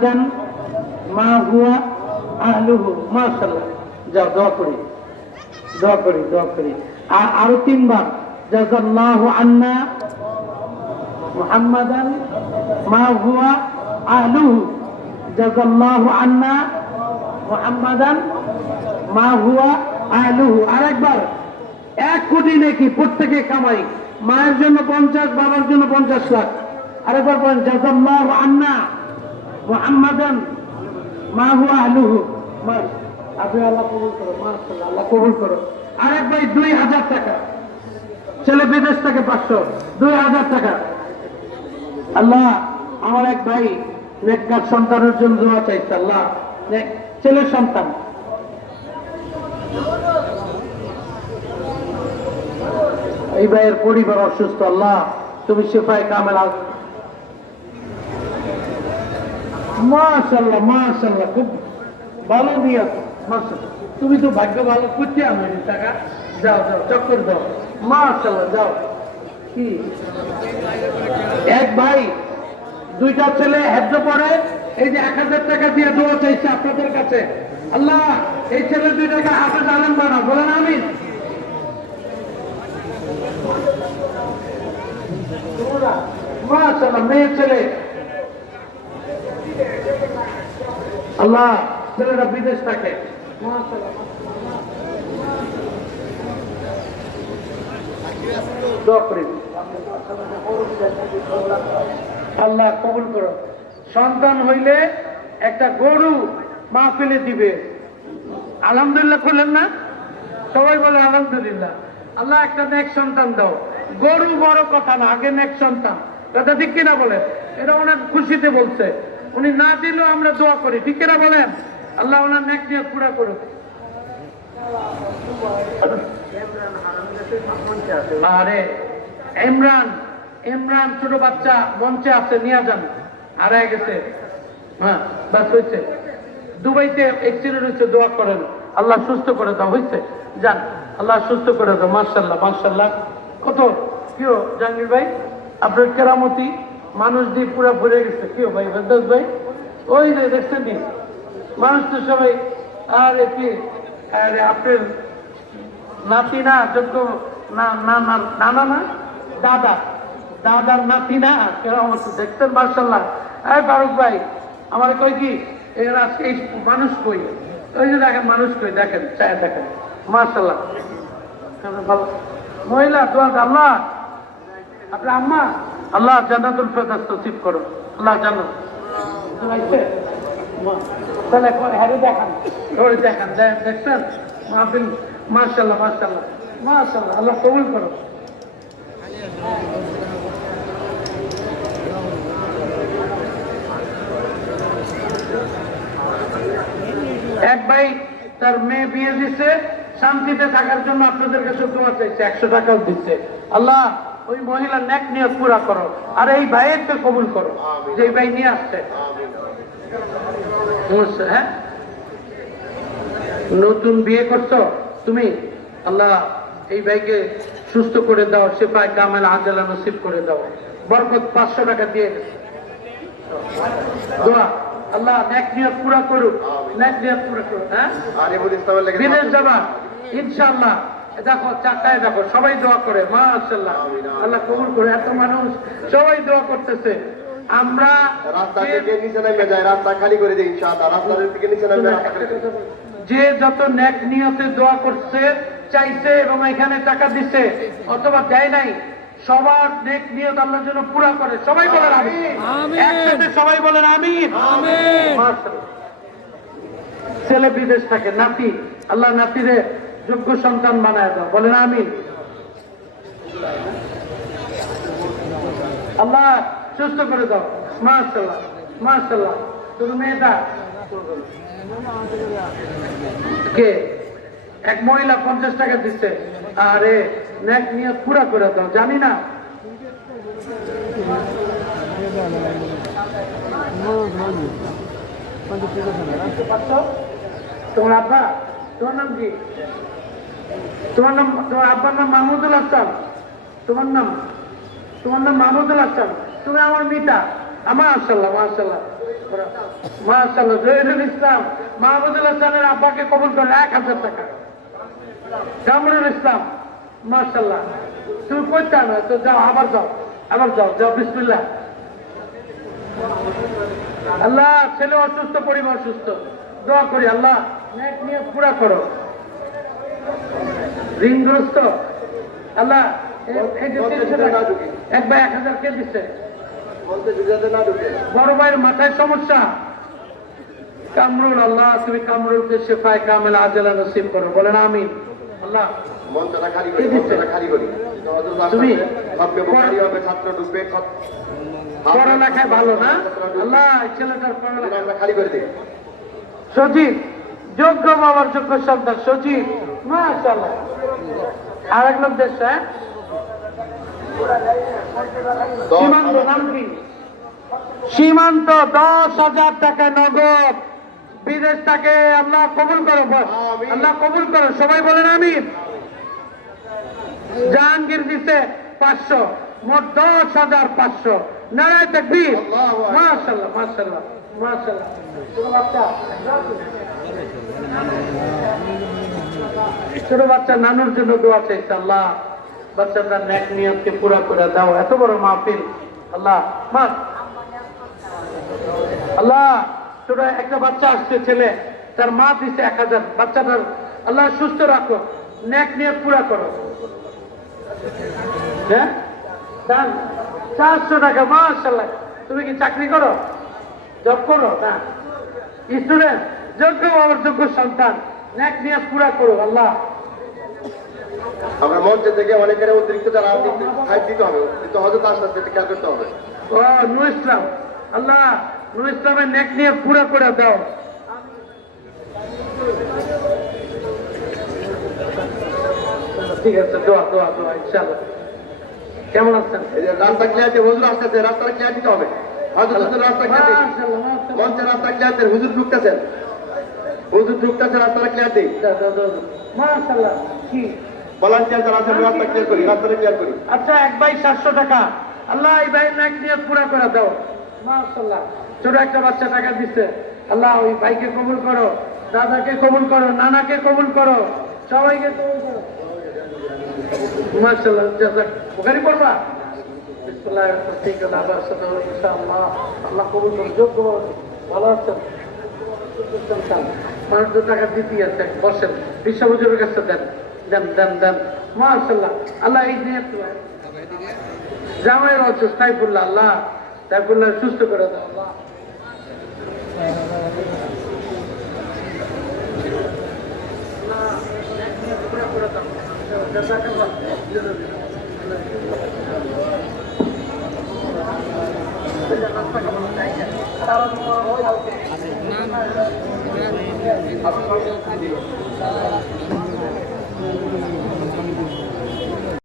মুহাম্মাদান মা হুয়া আহলুহু। মাশাআল্লাহ, যাও দোয়া করি, দোয়া করি, দোয়া করি। আরো তিনবার জাযাল্লাহু আন্না মুহাম্মাদান মা হুয়া আহলুহু, জাযাল্লাহু আন্না মুহাম্মাদান মা হুয়া আহলুহু। আরেকবার 1 কোটি নেকি প্রত্যেকে কামাই, মায়ের জন্য 50, বাবার জন্য 50 লাখ। আরেকবার বলেন জাযাল্লাহু আন্না মুহাম্মাদান মা হুয়া আহলুহু। আপনি আল্লাহ কবুল করো, মাশাআল্লাহ, আল্লাহ কবুল করো। আরেক ভাই 2000 টাকা, ছেলে বিদেশ থেকে 500, 2000 টাকা। আল্লাহ আমার এক ভাই নেককার সন্তানের জন্য দোয়া চাইছে, আল্লাহ ছেলের সন্তান। এই ভাইয়ের পরিবার অসুস্থ, আল্লাহ তুমি শিফায়ে কামেলা। মাশাআল্লাহ, মাশাআল্লাহ, খুব ভালো নিয়ত, মাশাআল্লাহ। তুমি তো ভাগ্য ভালো করতে আমি টাকা। যাও যাও, চক্কর দাও, মাশাআল্লাহ, যাও। কি এক ভাই 2টা ছেলে হেফজ পড়ে, এই যে 1000 টাকা দিয়ে দোয়া চাইছে আপনাদের কাছে। আল্লাহ এই ছেলে 2টাকে হাফেজ আলেম বানাও, বলেন আমিন। মাশাআল্লাহ, মেয়ে ছেলে, আল্লাহ ছেলেরা বিদেশ থাকে, মাশাআল্লাহ। দোয়া করি, আল্লাহ কবুল করো। সন্তান হইলে একটা গরু মাহফিলে দিবে। আলহামদুলিল্লাহ করলেন না? সবাই বলে আলহামদুলিল্লাহ। আল্লাহ একটা নেক সন্তান দাও। গরু বড় কথা না, আগে নেক সন্তান। কথা ঠিক কিনা বলেন? এটা ওনার খুশিতে বলছে, উনি না দিলেও আমরা দোয়া করি, ঠিক কিনা বলেন? আল্লাহ ওনার নেক নিয়ে পুরা করুক। আরে ইমরান, ইমরান ছোট বাচ্চা মঞ্চে আছে, নিয়ে যান, হারায় গেছে। হ্যাঁ বাস হয়েছে, দুবাইতে এক্সিডেন্ট হয়েছে, দোয়া করেন আল্লাহ সুস্থ করে দাও। হয়েছে, যান, আল্লাহ সুস্থ করে দাও। মাশাআল্লাহ, মাশাআল্লাহ। কত কিও জাহাঙ্গীর ভাই, আপনার কেরামতি মানুষ দিয়ে পুরা ভরে গেছে। কিও ভাই, বেদাস ভাই, ওই যে দেখছেন নি মানুষ তো সবাই। আরে কি, আরে আপনার নাতি না, যোগ্য না, না না নানা না, দাদা, দাদার নাতি না, কেরামতি দেখছেন? মাশাআল্লাহ। এই ফারুক ভাই আমার কই কি এরা এই মানুষ কই, ওই যে দেখেন মানুষ কই, দেখেন চায়, দেখেন, মাশাআল্লাহ। ভালো মহিলা দোয়া, আল্লাহ আপনার আম্মা আল্লাহ জান্নাতুল ফেরদাউস নসিব করো, আল্লাহ জান্নাত। তাহলে হ্যাঁ দেখান, ওই দেখান, দেখছেন মাহফিল, মাশাআল্লাহ, মাশাআল্লাহ, মাশাআল্লাহ, আল্লাহ কবুল করো। এক ভাই তার মেয়ে বিয়ে দিচ্ছে, শান্তিতে থাকার জন্য আপনাদের কাছে দোয়া চাইছে, 100 টাকাও দিচ্ছে। আল্লাহ ওই মহিলার নেক নিয়ত পুরা করো, আর এই ভাইয়েরকে কবুল করো যে এই ভাই নিয়ে আসছে। হ্যাঁ, নতুন বিয়ে করছো তুমি, আল্লাহ এই ভাইকে সুস্থ করে দাও, শিফায়ে কামেল আজেলা নসিব করে দাও। বরকত 500 টাকা দিয়ে গেছে, দোয়া আল্লাহ নেক নিয়ত পুরা করুক, নেক নিয়ত পুরা করুক। হ্যাঁ, বিদেশ যাবা ইনশাআল্লাহ। দেখো চাকায় দেখো, সবাই দোয়া করে, মাশাআল্লাহ, আল্লাহ কবুল করে। এত মানুষ সবাই দোয়া করতেছে। আমরা রাস্তা থেকে নিচে নেমে যাই, রাস্তা খালি করে দিই ইনশাআল্লাহ। রাস্তা থেকে নিচে নেমে যে যত নেক নিয়তে দোয়া করছে, চাইছে এবং এখানে টাকা দিচ্ছে অথবা দেয় নাই, সবার নেক নিয়ত আল্লাহর জন্য পুরা করে। সবাই বলেন আমিন, একসাথে সবাই বলেন আমিন। ছেলে বিদেশ থাকে, নাতি, আল্লাহ নাতিরে যোগ্য সন্তান বানায় দাও, বলেন আমিন। আল্লাহ সুস্থ করে দাও, মাশাআল্লাহ, মাশাআল্লাহ। তুমি মেয়েটা কে, এক মহিলা 50 টাকা দিচ্ছে, আরে নেক নিয়ত পুরা করে দাও, জানি না। তোমার আব্বা, তোমার নাম কি? তোমার নাম, তোমার আব্বার নাম মাহমুদুল হাসান, তোমার নাম মাহমুদুল হাসান। তুমি আমার মিতা, আমার মাশাআল্লাহ, মাশাআল্লাহ। মাশাআল্লাহ জহিরুল ইসলাম মাহমুদুল হাসানের আব্বাকে কবুল করে 1000 টাকা। কামরুল ইসলাম মাশাআল্লাহ তুমি কইতে না তো যাও আবার যাও বিসমিল্লাহ। আল্লাহ ছেলে অসুস্থ পরিবার সুস্থ দোয়া করি আল্লাহ নেক নিয়ত পুরা করো। ঋণগ্রস্ত আল্লাহ এই যে 300 টাকা এক ভাই 1000 কে দিচ্ছে বড় ভাইয়ের মাথায় সমস্যা কামরুল আল্লাহ তুমি কামরুলকে শেফায়ে কামেল আজলা নসিব করো বলেন আমিন। আল্লাহ মঞ্চটা খালি করি তুমি ছাত্র ঢুকবে পড়ালেখায় ভালো না আল্লাহ এই ছেলেটার পড়ালেখা আমরা খালি করে দিই। সজীব যোগ্য বাবার যোগ্য সন্তান সজীব মাশাআল্লাহ। আর এক লোক দেশ সীমান্ত নাম কি সীমান্ত 10,000 টাকা নগদ বিদেশ থেকে আল্লাহ কবুল করো আল্লাহ কবুল করো সবাই বলেন আমিন। জাহাঙ্গীর দিতে 500 মোট 10,500 নারায়ে তাকবীর মাশাআল্লাহ মাশাআল্লাহ মাশাআল্লাহ। ছোট বাচ্চা নানুর জন্য দোয়া চাইছে আল্লাহ বাচ্চাটা নেক নিয়তকে পুরা করে দাও এত বড় মাহফিল আল্লাহ আল্লাহ ছোট একটা বাচ্চা আসছে ছেলে তার মা দিছে 1000 বাচ্চাটার আল্লাহ সুস্থ রাখো নেক নিয়ত পুরা করো। হ্যাঁ 400 টাকা মাশাআল্লাহ। তুমি কি চাকরি করো জব করো না স্টুডেন্ট যোগ্য বাবার যোগ্য সন্তান নেক নিয়ত পুরা করো আল্লাহ। আমরা মঞ্চে থেকে অনেকের অতিরিক্ত যারা ফাইট দিতে হবে কিন্তু হজরত আসতে খেয়াল করতে হবে। ও নূর ইসলাম আল্লাহ নূর ইসলামের নেক নিয়ে পুরো করে দাও। ঠিক আছে দোয়া ইনশাআল্লাহ। কেমন আছেন? এই যে রাস্তা ক্লিয়ার যে হুজুর আসতেছে রাস্তাটা ক্লিয়ার দিতে হবে। হজরত রাস্তা ক্লিয়ার মঞ্চে রাস্তা ক্লিয়ার দেন হুজুর ঢুকতেছেন রাস্তাটা ক্লিয়ার দিই মাশাআল্লাহ। কি ভলান্টিয়ার যারা আছেন রাস্তা ক্লিয়ার করি রাস্তাটা ক্লিয়ার করি। আচ্ছা এক ভাই 700 টাকা আল্লাহ এই ভাই নেক নিয়ে পুরো করে দাও মাশাআল্লাহ। ছোট একটা বাচ্চা টাকা দিচ্ছে আল্লাহ ওই ভাইকে কবুল করো দাদাকে কবুল করো নানাকে কবুল করো সবাইকে কবুল করো মাশাআল্লাহ। জাযাক বুখারী পড়বা বিসমিল্লাহির রহমানির রহিম ইনশাআল্লাহ আল্লাহ কবুল করুন। যোগ্য ভালো আছেন মানুষ টাকা দিতে আছে বসেন বিশ্ব হুজুরের কাছে দেন মাশাআল্লাহ। আল্লাহ এই নিয়ে জামাইয়ের অসুস্থ সাইফুল্লাহ আল্লাহ সাইফুল্লাহ সুস্থ করে দাও আল্লাহ।